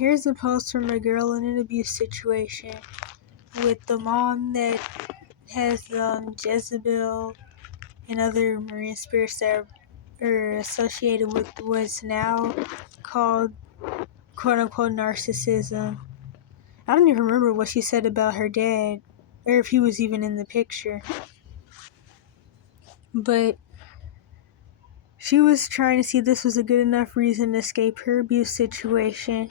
Here's a post from a girl in an abuse situation with the mom that has Jezebel and other marine spirits that are associated with what's now called quote-unquote narcissism. I don't even remember what she said about her dad, or if he was even in the picture. But she was trying to see if this was a good enough reason to escape her abuse situation.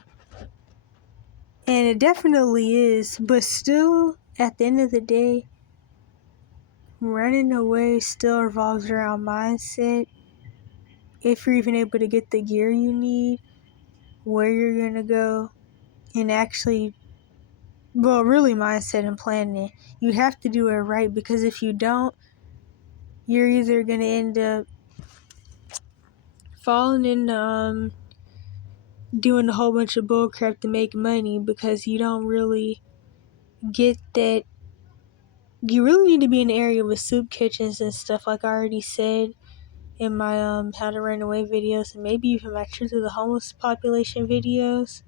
And it definitely is, but still, at the end of the day, running away still revolves around mindset. If you're even able to get the gear you need, where you're going to go, and actually, really mindset and planning. You have to do it right, because if you don't, you're either going to end up falling into doing a whole bunch of bullcrap to make money, because you don't really get that. You really need to be in an area with soup kitchens and stuff, like I already said in my how to run away videos, and maybe even my truth of the homeless population videos.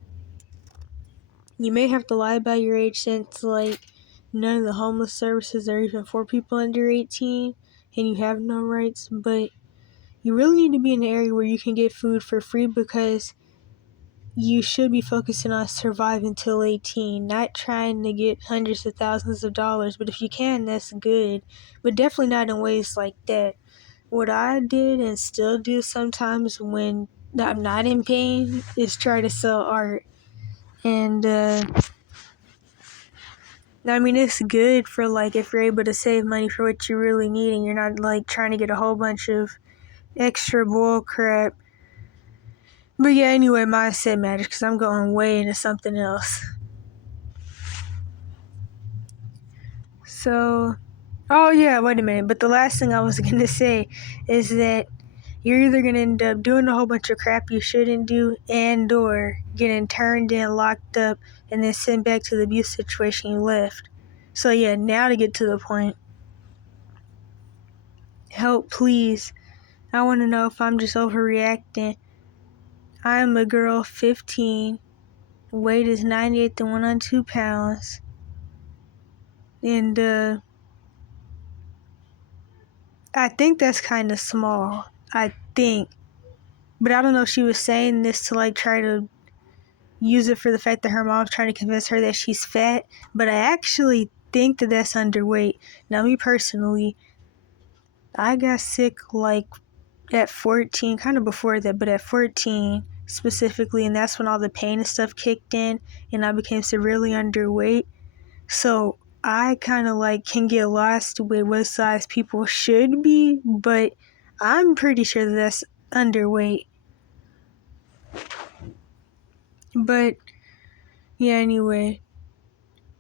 You may have to lie about your age, since none of the homeless services are even for people under 18 and you have no rights, but you really need to be in an area where you can get food for free, because you should be focusing on surviving till 18, not trying to get hundreds of thousands of dollars. But if you can, that's good, but definitely not in ways like that. What I did and still do sometimes when I'm not in pain is try to sell art. And I mean, it's good for if you're able to save money for what you really need, and you're not trying to get a whole bunch of extra bull crap. But yeah, anyway, mindset matters, because I'm going way into something else. So, oh yeah, wait a minute. But the last thing I was going to say is that you're either going to end up doing a whole bunch of crap you shouldn't do, and or getting turned in, locked up, and then sent back to the abuse situation you left. So yeah, now to get to the point. Help, please. I want to know if I'm just overreacting. I am a girl, 15. Weight is 98 to 102 pounds. And I think that's kind of small. I think. But I don't know if she was saying this to try to use it for the fact that her mom's trying to convince her that she's fat. But I actually think that that's underweight. Now, me personally, I got sick at 14, kind of before that, but at 14 specifically, and that's when all the pain and stuff kicked in, and I became severely underweight. So I kind of can get lost with what size people should be, but I'm pretty sure that that's underweight. But yeah, anyway,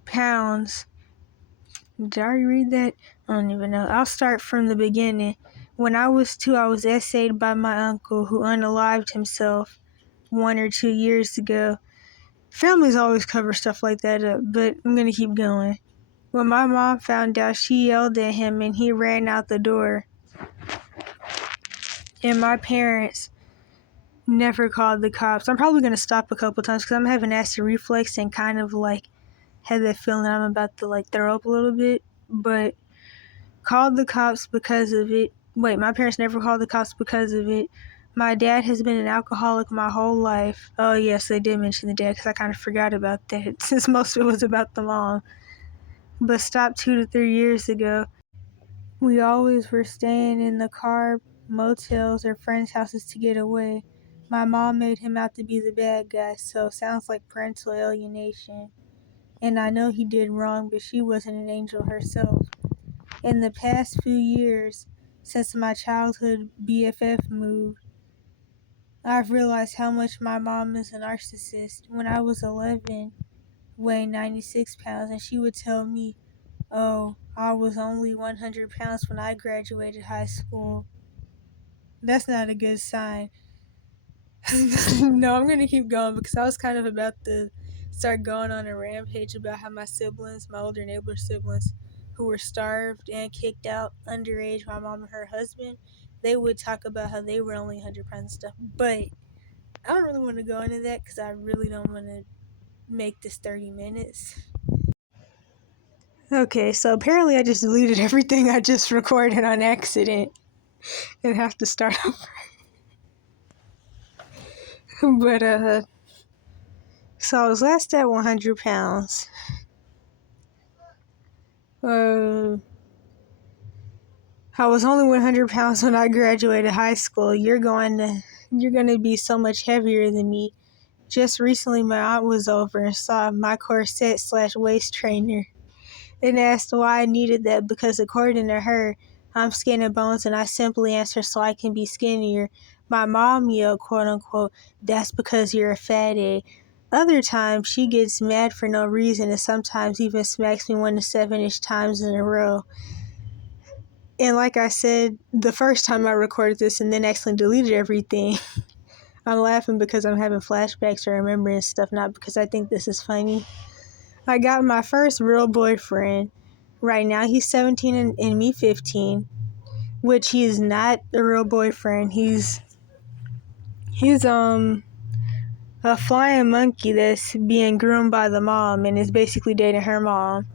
pounds. Did I already read that? I don't even know. I'll start from the beginning. When I was 2, I was essayed by my uncle, who unalived himself 1 or 2 years ago. Families always cover stuff like that up, but I'm gonna keep going. When my mom found out, she yelled at him and he ran out the door. And my parents never called the cops. I'm probably gonna stop a couple times because I'm having acid reflux and kind of had that feeling that I'm about to throw up a little bit, but called the cops because of it. Wait, my parents never called the cops because of it. My dad has been an alcoholic my whole life. Oh yes, they did mention the dad because I kind of forgot about that since most of it was about the mom. But stopped 2 to 3 years ago. We always were staying in the car, motels, or friends' houses to get away. My mom made him out to be the bad guy, so sounds like parental alienation. And I know he did wrong, but she wasn't an angel herself. In the past few years, since my childhood BFF moved, I've realized how much my mom is a narcissist. When I was 11, weighing 96 pounds, and she would tell me, oh, I was only 100 pounds when I graduated high school. That's not a good sign. No, I'm going to keep going because I was kind of about to start going on a rampage about how my siblings, my older neighbor siblings, who were starved and kicked out underage, my mom and her husband, they would talk about how they were only 100 pounds and stuff. But I don't really want to go into that because I really don't want to make this 30 minutes. Okay, so apparently I just deleted everything I just recorded on accident and have to start over. But, so I was last at 100 pounds. I was only 100 pounds when I graduated high school. You're going to be so much heavier than me. Just recently, my aunt was over and saw my corset/waist trainer and asked why I needed that because according to her, I'm skin and bones, and I simply answered so I can be skinnier. My mom yelled, quote unquote, "That's because you're a fatty." Other times, she gets mad for no reason and sometimes even smacks me 1 to 7-ish times in a row. And like I said, the first time I recorded this and then accidentally deleted everything, I'm laughing because I'm having flashbacks or remembering stuff, not because I think this is funny. I got my first real boyfriend. Right now he's 17 and me 15, which he is not a real boyfriend. He's a flying monkey that's being groomed by the mom and is basically dating her mom.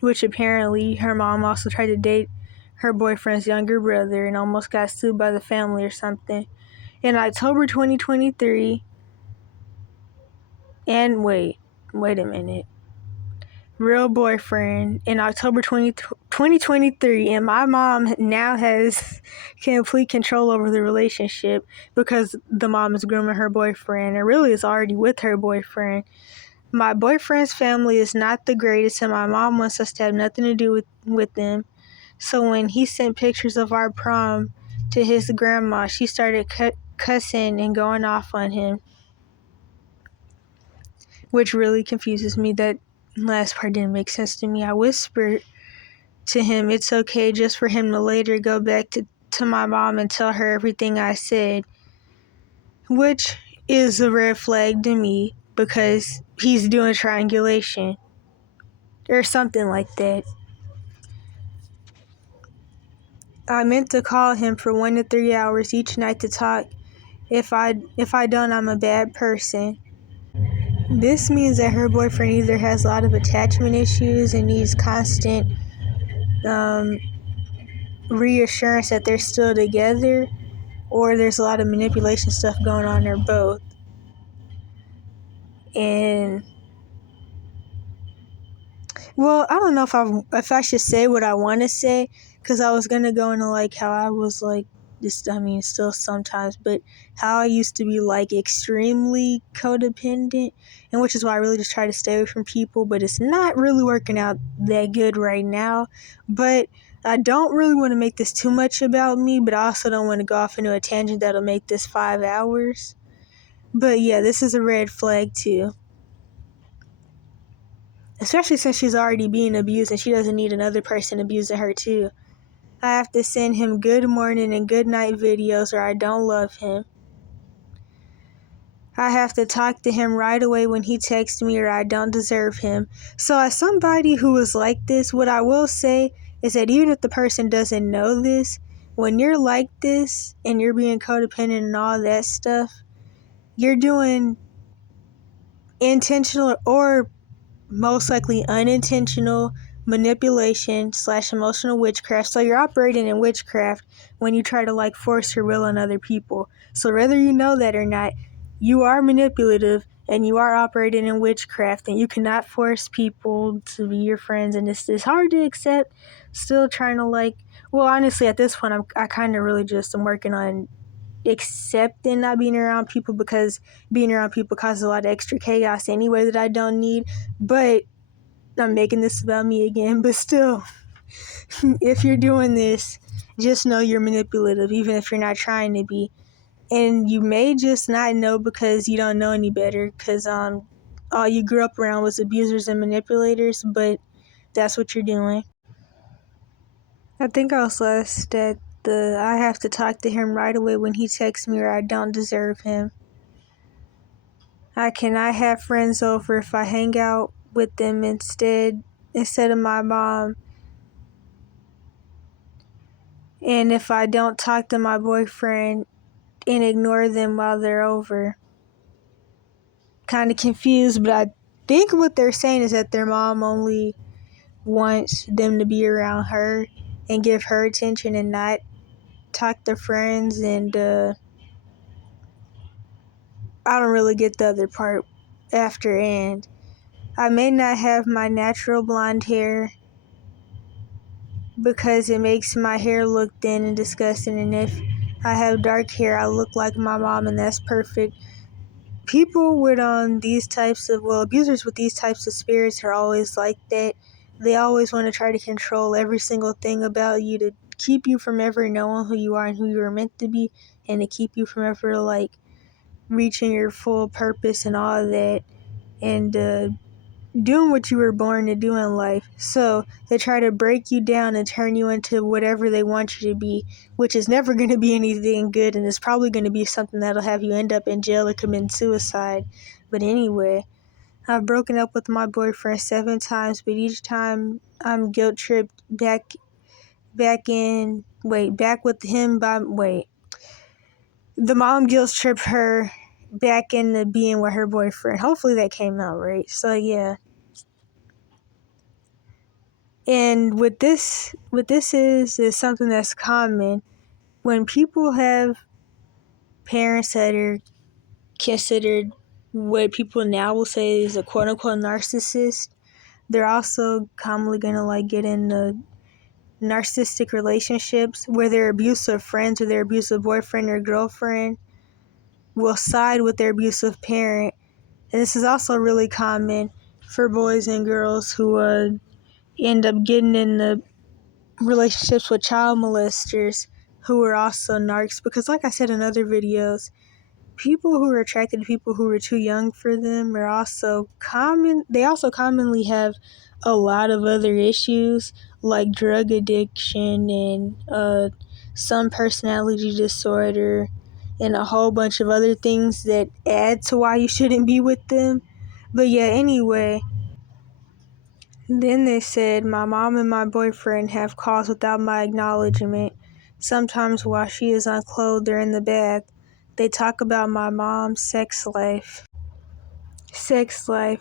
Which apparently her mom also tried to date her boyfriend's younger brother and almost got sued by the family or something. In October 2023, and wait a minute. Real boyfriend in October 2023, and my mom now has complete control over the relationship because the mom is grooming her boyfriend and really is already with her boyfriend. My boyfriend's family is not the greatest, and my mom wants us to have nothing to do with them. So when he sent pictures of our prom to his grandma, she started cussing and going off on him, which really confuses me. That last part didn't make sense to me. I whispered to him it's okay just for him to later go back to my mom and tell her everything I said, which is a red flag to me because he's doing triangulation or something like that. I meant to call him for 1 to 3 hours each night to talk. If I don't, I'm a bad person. This means that her boyfriend either has a lot of attachment issues and needs constant reassurance that they're still together, or there's a lot of manipulation stuff going on, or both. And well, I don't know if I should say what I want to say, because I was gonna go into like how I was like this. I mean, still sometimes, but how I used to be like extremely codependent, and which is why I really just try to stay away from people. But it's not really working out that good right now. But I don't really want to make this too much about me, but I also don't want to go off into a tangent that'll make this 5 hours. But yeah, this is a red flag too. Especially since she's already being abused and she doesn't need another person abusing her too. I have to send him good morning and good night videos or I don't love him. I have to talk to him right away when he texts me or I don't deserve him. So as somebody who is like this, what I will say is that even if the person doesn't know this, when you're like this and you're being codependent and all that stuff, you're doing intentional or most likely unintentional manipulation/emotional witchcraft. So you're operating in witchcraft when you try to like force your will on other people. So whether you know that or not, you are manipulative and you are operating in witchcraft, and you cannot force people to be your friends. And it's hard to accept. Still trying to like, well, honestly, at this point, I kind of really just am working on accepting not being around people, because being around people causes a lot of extra chaos anyway that I don't need. But I'm making this about me again, but still, if you're doing this, just know you're manipulative, even if you're not trying to be. And you may just not know because you don't know any better, because all you grew up around was abusers and manipulators, but that's what you're doing. I think I was last at I have to talk to him right away when he texts me or I don't deserve him. I cannot have friends over if I hang out with them instead of my mom. And if I don't talk to my boyfriend, and ignore them while they're over. Kind of confused, but I think what they're saying is that their mom only wants them to be around her and give her attention and not talk to friends. And I don't really get the other part after. And I may not have my natural blonde hair because it makes my hair look thin and disgusting, and if I have dark hair I look like my mom, and that's perfect. People with abusers with these types of spirits are always like that. They always want to try to control every single thing about you to keep you from ever knowing who you are and who you were meant to be, and to keep you from ever reaching your full purpose and all of that, and doing what you were born to do in life. So they try to break you down and turn you into whatever they want you to be, which is never going to be anything good, and it's probably going to be something that'll have you end up in jail or commit suicide. But anyway, I've broken up with my boyfriend 7 times, but each time I'm guilt tripped back with him the mom guilt tripped her back into being with her boyfriend. Hopefully that came out right. So yeah. And what this is something that's common when people have parents that are considered what people now will say is a quote unquote narcissist. They're also commonly gonna get into narcissistic relationships where their abusive friends or their abusive boyfriend or girlfriend will side with their abusive parent. And this is also really common for boys and girls who end up getting into relationships with child molesters who are also narcs, because like I said in other videos, people who are attracted to people who are too young for them are also commonly have a lot of other issues like drug addiction and some personality disorder and a whole bunch of other things that add to why you shouldn't be with them. But yeah, anyway, then they said, my mom and my boyfriend have calls without my acknowledgement. Sometimes while she is unclothed or in the bath, they talk about my mom's sex life,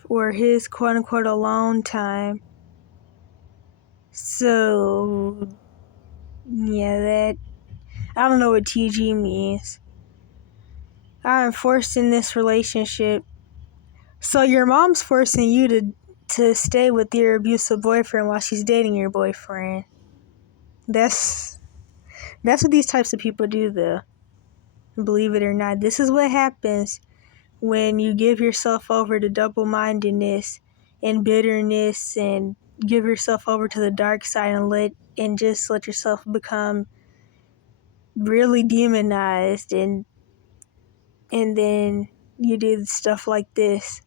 or his quote-unquote alone time. So, yeah, I don't know what TG means. I'm forced in this relationship. So your mom's forcing you to stay with your abusive boyfriend while she's dating your boyfriend. That's what these types of people do, though. Believe it or not, this is what happens when you give yourself over to double-mindedness and bitterness and give yourself over to the dark side and just let yourself become really demonized, and then you do stuff like this.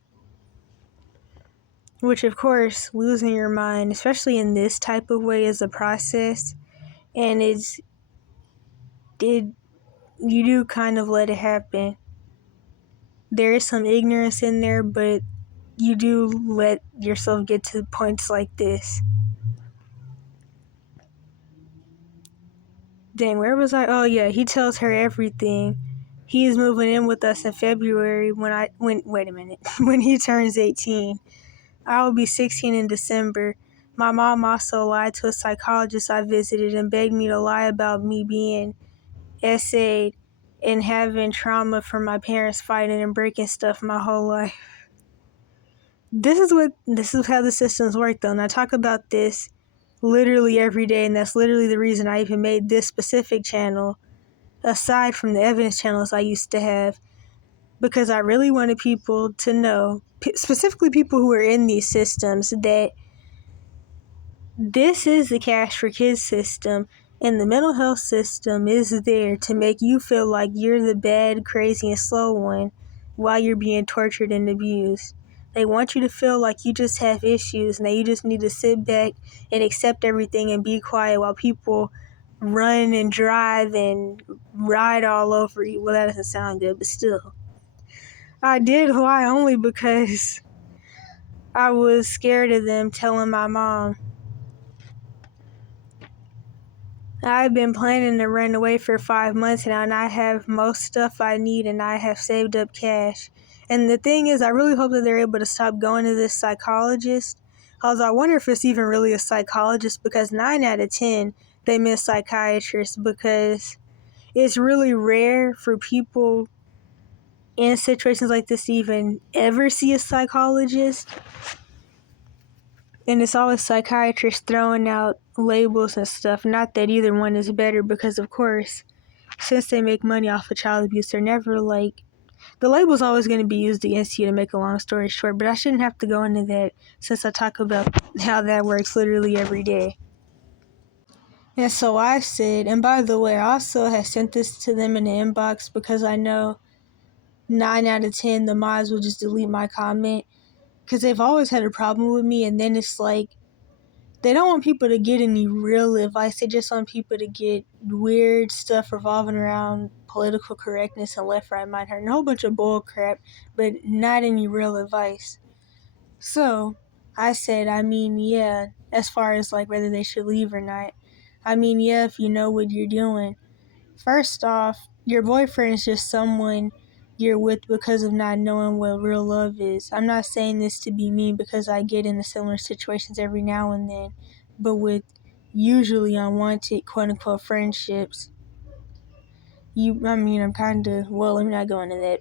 Which, of course, losing your mind, especially in this type of way, is a process, and you do kind of let it happen. There is some ignorance in there, but you do let yourself get to points like this. Dang, where was I? Oh yeah, he tells her everything. He is moving in with us in February when he turns 18. I will be 16 in December. My mom also lied to a psychologist I visited and begged me to lie about me being SA'd and having trauma from my parents fighting and breaking stuff my whole life. This is how the systems work, though, and I talk about this literally every day, and that's literally the reason I even made this specific channel, aside from the evidence channels I used to have, because I really wanted people to know, specifically people who are in these systems, that this is the cash for kids system, and the mental health system is there to make you feel like you're the bad, crazy, and slow one while you're being tortured and abused. They want you to feel like you just have issues and that you just need to sit back and accept everything and be quiet while people run and drive and ride all over you. Well, that doesn't sound good, but still. I did lie only because I was scared of them telling my mom. I've been planning to run away for 5 months now, and I have most stuff I need, and I have saved up cash. And the thing is, I really hope that they're able to stop going to this psychologist. Although I wonder if it's even really a psychologist, because 9 out of 10, they miss psychiatrists, because it's really rare for people in situations like this to even ever see a psychologist. And it's always psychiatrists throwing out labels and stuff. Not that either one is better, because of course, since they make money off of child abuse, they're never like, the label's always going to be used against you, to make a long story short, but I shouldn't have to go into that since I talk about how that works literally every day. And so I said, and by the way, I also have sent this to them in the inbox, because I know 9 out of 10 the mods will just delete my comment, because they've always had a problem with me. And then it's like, they don't want people to get any real advice. They just want people to get weird stuff revolving around political correctness and left, right, mind, heart, and a whole bunch of bull crap, but not any real advice. So I said, yeah, as far as like whether they should leave or not. Yeah, if you know what you're doing. First off, your boyfriend is just someone you're with because of not knowing what real love is. I'm not saying this to be mean, because I get into similar situations every now and then, but with usually unwanted quote-unquote friendships, I'm kind of, well, let me not go into that.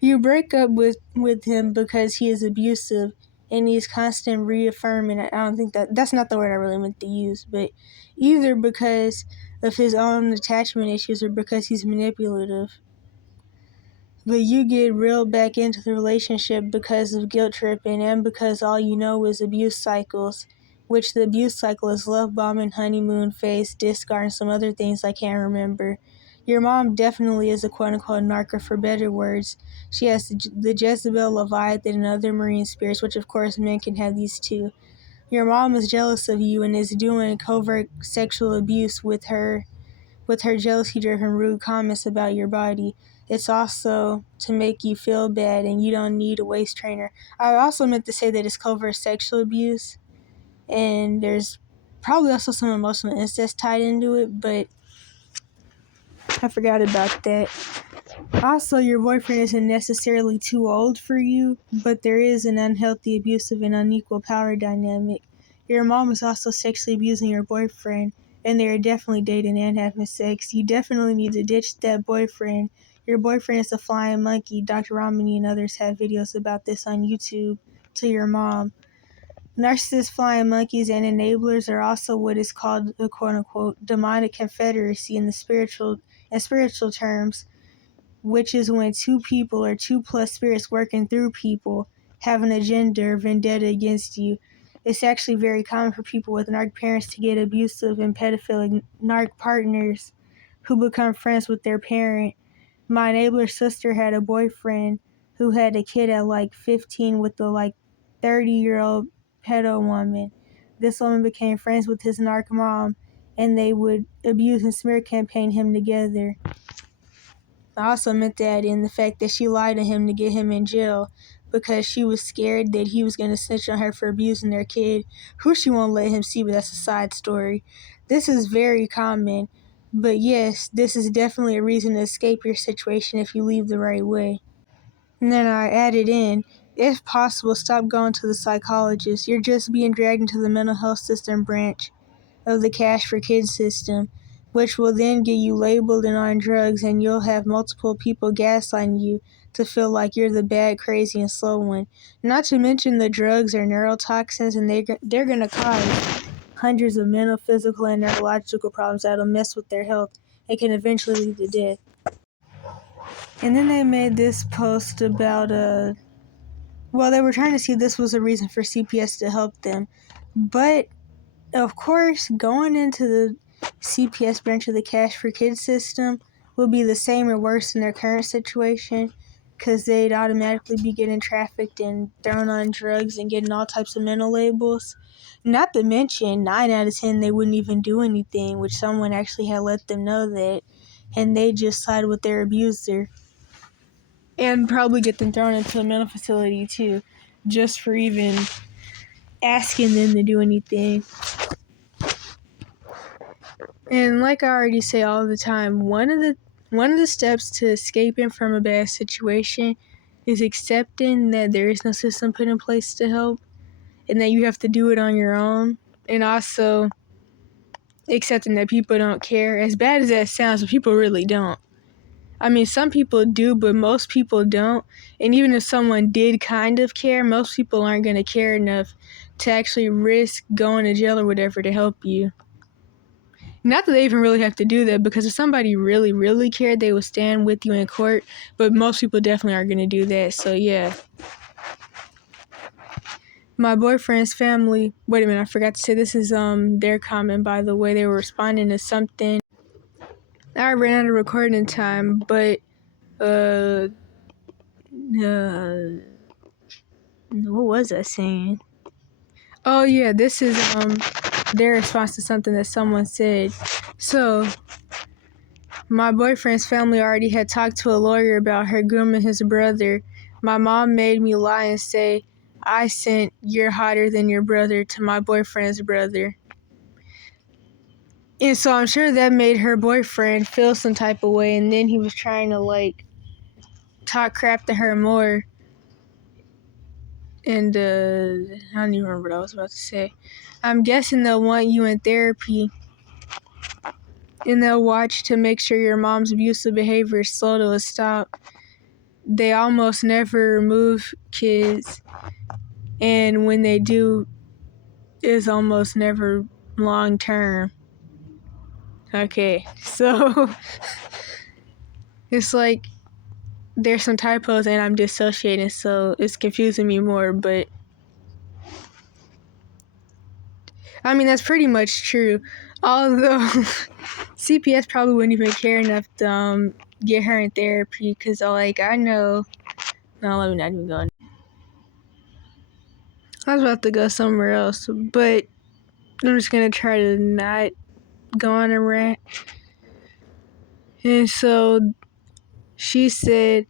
You break up with him because he is abusive, and he's constant reaffirming. I don't think that's not the word I really meant to use, but either because of his own attachment issues or because he's manipulative. But you get reeled back into the relationship because of guilt tripping, and because all you know is abuse cycles, which the abuse cycle is love bombing, honeymoon phase, discard, and some other things I can't remember. Your mom definitely is a quote-unquote narc, for better words. She has the Jezebel, Leviathan, and other marine spirits, which of course men can have these too. Your mom is jealous of you and is doing covert sexual abuse with her jealousy-driven rude comments about your body. It's also to make you feel bad, and you don't need a waist trainer. I also meant to say that it's covert sexual abuse, and there's probably also some emotional incest tied into it, but I forgot about that. Also, your boyfriend isn't necessarily too old for you, but there is an unhealthy, abusive, and unequal power dynamic. Your mom is also sexually abusing your boyfriend, and they are definitely dating and having sex. You definitely need to ditch that boyfriend. Your boyfriend is a flying monkey. Dr. Romney and others have videos about this on YouTube to your mom. Narcissists, flying monkeys, and enablers are also what is called a quote-unquote demonic confederacy in spiritual terms, which is when two people or 2+ spirits working through people have an agenda or vendetta against you. It's actually very common for people with narc parents to get abusive and pedophilic narc partners who become friends with their parent. My enabler sister had a boyfriend who had a kid at like 15 with a 30-year-old pedo woman. This woman became friends with his narc mom, and they would abuse and smear campaign him together. I also meant to add in the fact that she lied to him to get him in jail because she was scared that he was going to snitch on her for abusing their kid, who she won't let him see, but that's a side story. This is very common, but yes, this is definitely a reason to escape your situation if you leave the right way. And then I added in, if possible, stop going to the psychologist. You're just being dragged into the mental health system branch of the Cash for Kids system, which will then get you labeled and on drugs, and you'll have multiple people gaslighting you to feel like you're the bad, crazy, and slow one. Not to mention the drugs are neurotoxins, and they're going to cause hundreds of mental, physical, and neurological problems that'll mess with their health and can eventually lead to death. And then they made this post about, they were trying to see if this was a reason for CPS to help them. But of course, going into the CPS branch of the Cash for Kids system would be the same or worse than their current situation, because they'd automatically be getting trafficked and thrown on drugs and getting all types of mental labels. Not to mention, 9 out of 10, they wouldn't even do anything, which someone actually had let them know that, and they just side with their abuser. And probably get them thrown into a mental facility too, just for even asking them to do anything. And like I already say all the time, one of the steps to escaping from a bad situation is accepting that there is no system put in place to help and that you have to do it on your own. And also accepting that people don't care. As bad as that sounds, people really don't. I mean, some people do, but most people don't. And even if someone did kind of care, most people aren't going to care enough to actually risk going to jail or whatever to help you. Not that they even really have to do that, because if somebody really, really cared, they would stand with you in court, but most people definitely aren't going to do that, so yeah. My boyfriend's family, wait a minute, I forgot to say, this is their comment, by the way. They were responding to something. I ran out of recording time, but what was I saying? Oh yeah, this is their response to something that someone said. So my boyfriend's family already had talked to a lawyer about her grooming his brother. My mom made me lie and say I sent "you're hotter than your brother" to my boyfriend's brother. And so I'm sure that made her boyfriend feel some type of way, and then he was trying to like talk crap to her more. And I don't even remember what I was about to say. I'm guessing they'll want you in therapy, and they'll watch to make sure your mom's abusive behavior is slow to a stop. They almost never remove kids, and when they do, it's almost never long term. Okay, so it's like there's some typos and I'm dissociating, so it's confusing me more, but I mean, that's pretty much true. Although CPS probably wouldn't even care enough to get her in therapy, because like I know, no, let me not even go. I was about to go somewhere else, but I'm just gonna try to not go on a rant. And so she said,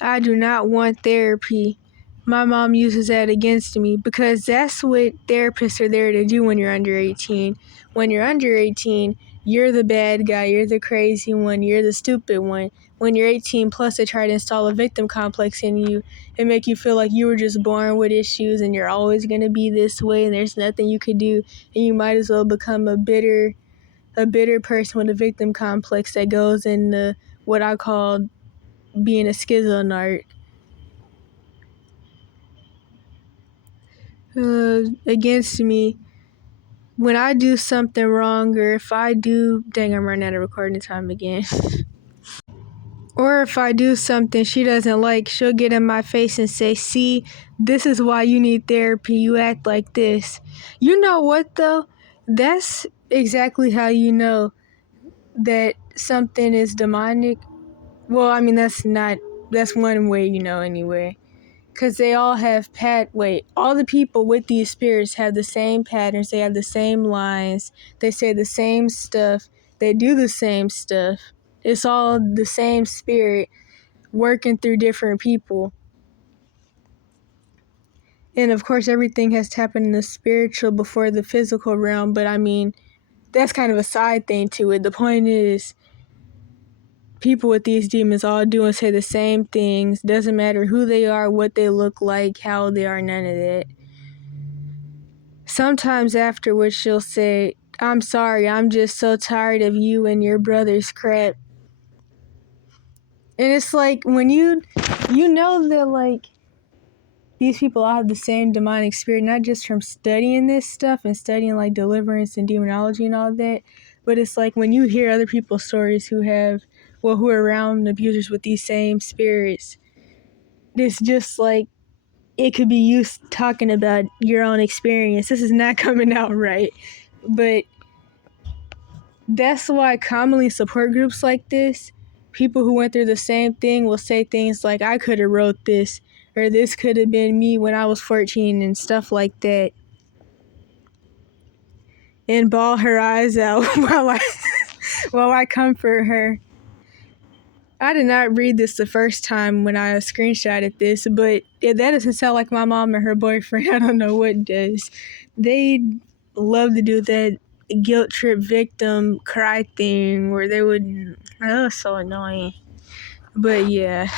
I do not want therapy. My mom uses that against me, because that's what therapists are there to do when you're under 18. When you're under 18, you're the bad guy, you're the crazy one, you're the stupid one. When you're 18 plus, they try to install a victim complex in you and make you feel like you were just born with issues and you're always going to be this way and there's nothing you could do, and you might as well become a bitter person with a victim complex that goes into what I call being a schizonarc. Against me when I do something wrong, or if I do, dang, I'm running out of recording time again. Or if I do something she doesn't like, she'll get in my face and say, see, this is why you need therapy, you act like this. You know what though? That's exactly how you know that something is demonic. Well, I mean, that's one way you know anyway. Because they all have all the people with these spirits have the same patterns, they have the same lines, they say the same stuff, they do the same stuff. It's all the same spirit working through different people. And of course, everything has to happen in the spiritual before the physical realm, but I mean, that's kind of a side thing to it. The point is, people with these demons all do and say the same things. Doesn't matter who they are, what they look like, how they are, none of that. Sometimes afterwards she'll say, I'm sorry, I'm just so tired of you and your brother's crap. And it's like, when you know that like these people all have the same demonic spirit, not just from studying this stuff and studying like deliverance and demonology and all that, but it's like when you hear other people's stories who are around abusers with these same spirits, it's just like, it could be you talking about your own experience. This is not coming out right, but that's why commonly support groups like this, people who went through the same thing will say things like, I could have wrote this, or this could have been me when I was 14 and stuff like that. And bawl her eyes out while I comfort her. I did not read this the first time when I screenshotted this, but that doesn't sound like my mom and her boyfriend. I don't know what does. They love to do that. guilt trip victim cry thing where they would, that was so annoying. But yeah.